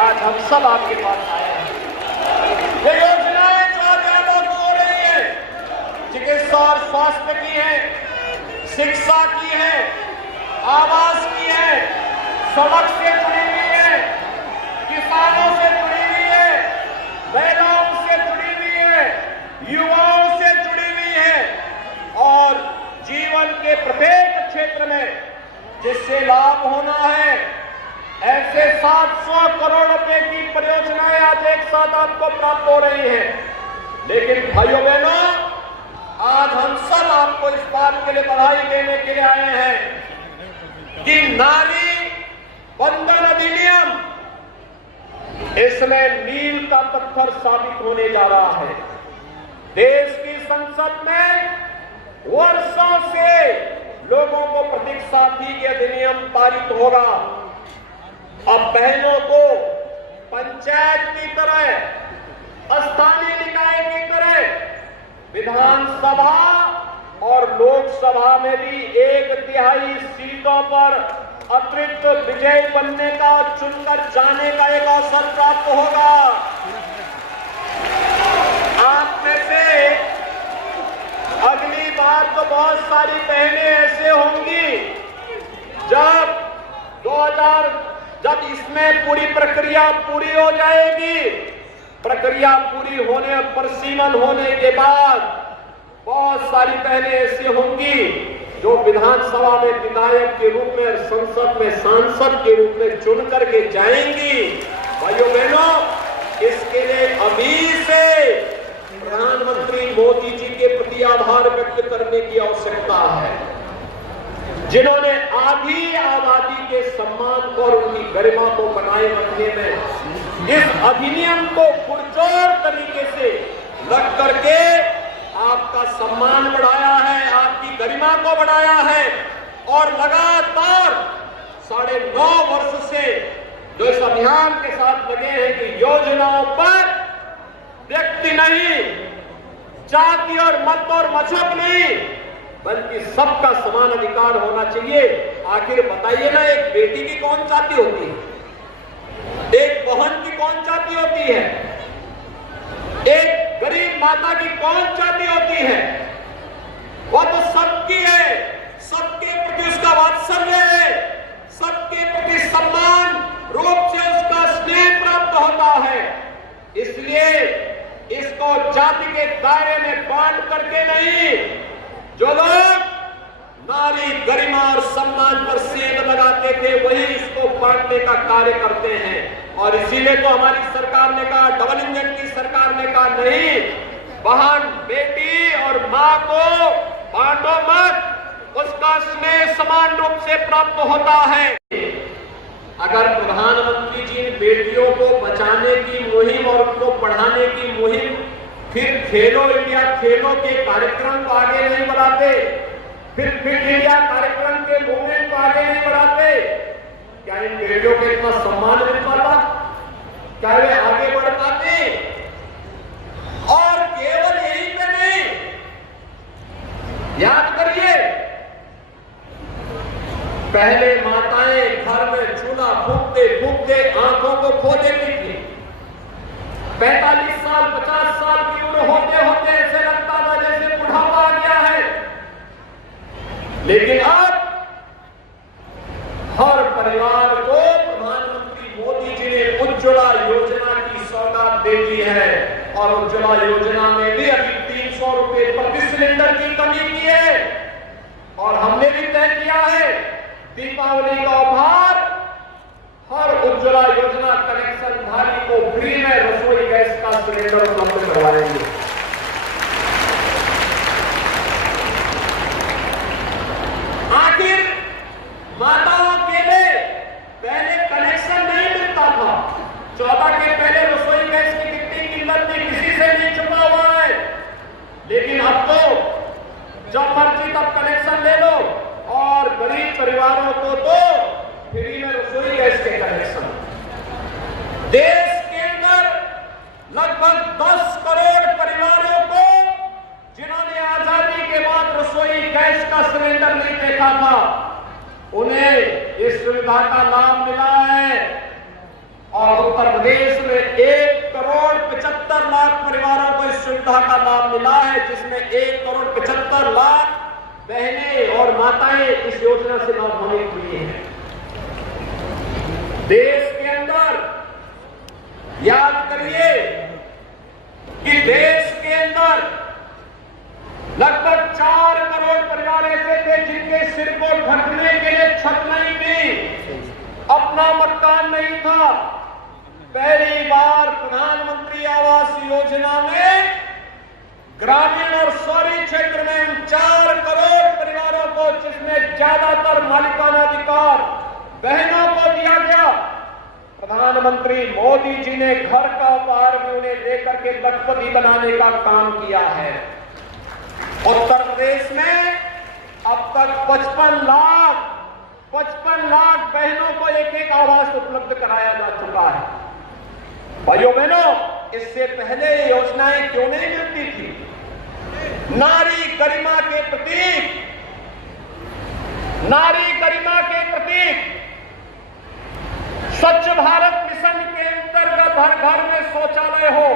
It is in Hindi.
आज हम सब आपके पास आए हैं। ये योजनाएं जो आज लागू हो रही है, चिकित्सा और स्वास्थ्य की है, शिक्षा की है, आवास की है, सड़क से जुड़ी हुई है, किसानों से जुड़ी हुई है, महिलाओं से जुड़ी हुई है, युवाओं से जुड़ी हुई है और जीवन के प्रत्येक क्षेत्र में जिससे लाभ होना है, ऐसे 700 करोड़ रुपए की परियोजनाएं आज एक साथ आपको प्राप्त हो रही हैं। लेकिन भाइयों बहनों, आज हम सब आपको इस बात के लिए बधाई देने के लिए आए हैं कि नारी बंधन अधिनियम इसमें मील का पत्थर साबित होने जा रहा है। देश की संसद में वर्षों से लोगों को प्रतीक्षा थी कि अधिनियम पारित होगा। अब बहनों को पंचायत की तरह, स्थानीय निकाय की तरह विधानसभा और लोकसभा में भी 1/3 सीटों पर अतिरिक्त विजयी बनने का, चुनकर जाने का एक अवसर प्राप्त होगा। आप में से अगली बार तो बहुत सारी बहनें ऐसे होंगी जब इसमें पूरी प्रक्रिया पूरी हो जाएगी। प्रक्रिया पूरी होने और परिसीमन होने के बाद बहुत सारी बहनें ऐसी होंगी जो विधानसभा में विधायक के रूप में, संसद में सांसद के रूप में चुन करके जाएंगी। भाइयों बहनों, इसके लिए अभी से प्रधानमंत्री मोदी जी के प्रति आभार व्यक्त करने की आवश्यकता है, जिन्होंने आधी आबादी के सम्मान को और उनकी गरिमा को बनाए रखने में इस अधिनियम को पुरजोर तरीके से लग करके आपका सम्मान बढ़ाया है, आपकी गरिमा को बढ़ाया है और लगातार 9.5 वर्ष से जो इस अभियान के साथ लगे हैं कि योजनाओं पर व्यक्ति नहीं, जाति और मत और मजहब नहीं, बल्कि सबका समान अधिकार होना चाहिए। आखिर बताइए ना, एक बेटी की कौन जाति होती है? एक बहन की कौन जाति होती है? एक गरीब माता की कौन जाति होती है? वह तो सबकी है, सबके प्रति उसका वात्सल्य है, सबके प्रति सम्मान रूप से उसका स्नेह प्राप्त होता है। इसलिए इसको जाति के दायरे में बांट करके नहीं, जो लोग नारी गरिमा और सम्मान पर सेंध लगाते थे वही इसको बांटने का कार्य करते हैं। और इसीलिए तो हमारी सरकार ने कहा, डबल इंजन की सरकार ने कहा, नहीं, बहन, बेटी और मां को बांटो मत, उसका स्नेह समान रूप से प्राप्त होता है। अगर प्रधानमंत्री जी ने बेटियों को बचाने की मुहिम और उनको पढ़ाने की मुहिम फिर खेलो इंडिया, खेलों के कार्यक्रम को आगे नहीं बढ़ाते, फिर फिट इंडिया कार्यक्रम के मूवमेंट को आगे नहीं बढ़ाते, क्या इन बेटियों को इतना सम्मान मिल पाता? क्या वे आगे बढ़ पाते? और केवल यही पे नहीं, याद करिए, पहले माताएं घर में चूल्हा फूंकते फूंकते आंखों को खो देती थी। 45 साल 50 साल की उम्र होते होते ऐसे लगता था जैसे बुढ़ापा आ गया है। लेकिन अब हर परिवार को प्रधानमंत्री मोदी जी ने उज्ज्वला योजना की सौगात दे दी है और उज्ज्वला योजना में भी अभी 300 रुपए प्रति सिलेंडर की कमी की है। और हमने भी तय किया है दीपावली का उपहार हर उज्ज्वला योजना कनेक्शन धारी को फ्री में रसोई गैस का सिलेंडर उपलब्ध करवाएंगे। आखिर माताओं के लिए पहले कनेक्शन नहीं मिलता था। 14 के पहले रसोई गैस की कितनी कीमत थी, किसी से नहीं छुपा हुआ है। लेकिन अब तो जब मर्जी तब कनेक्शन ले लो और गरीब परिवारों को तो फ्री में रसोई गैस के कनेक्शन। देश के अंदर लगभग 10 करोड़ परिवारों को जिन्होंने आजादी के बाद रसोई गैस का सिलेंडर नहीं देखा था, उन्हें इस सुविधा का लाभ मिला है। और उत्तर प्रदेश में 1,75,00,000 परिवारों को इस सुविधा का लाभ मिला है, जिसमें 1,75,00,000 बहनें और माताएं इस योजना से लाभान्वित हुई हैं। देश के अंदर याद करिए कि देश के अंदर लगभग 4 करोड़ परिवार ऐसे थे जिनके सिर को ढकने के लिए छत नहीं थी, अपना मकान नहीं था। पहली बार प्रधानमंत्री आवास योजना में ग्रामीण और शहरी क्षेत्र में 4 करोड़ परिवारों को, जिसमें ज्यादातर मालिकाना अधिकार बहनों को दिया गया, प्रधानमंत्री मोदी जी ने घर का उपहार भी उन्हें देकर के लखपति बनाने का काम किया है। उत्तर प्रदेश में अब तक 55 लाख बहनों को एक आवास उपलब्ध कराया जा चुका है। भाइयों बहनों, इससे पहले ये योजनाएं क्यों नहीं मिलती थी? नारी गरिमा के प्रतीक, नारी गरिमा के प्रतीक स्वच्छ भारत मिशन के अंतर्गत हर घर में शौचालय हो,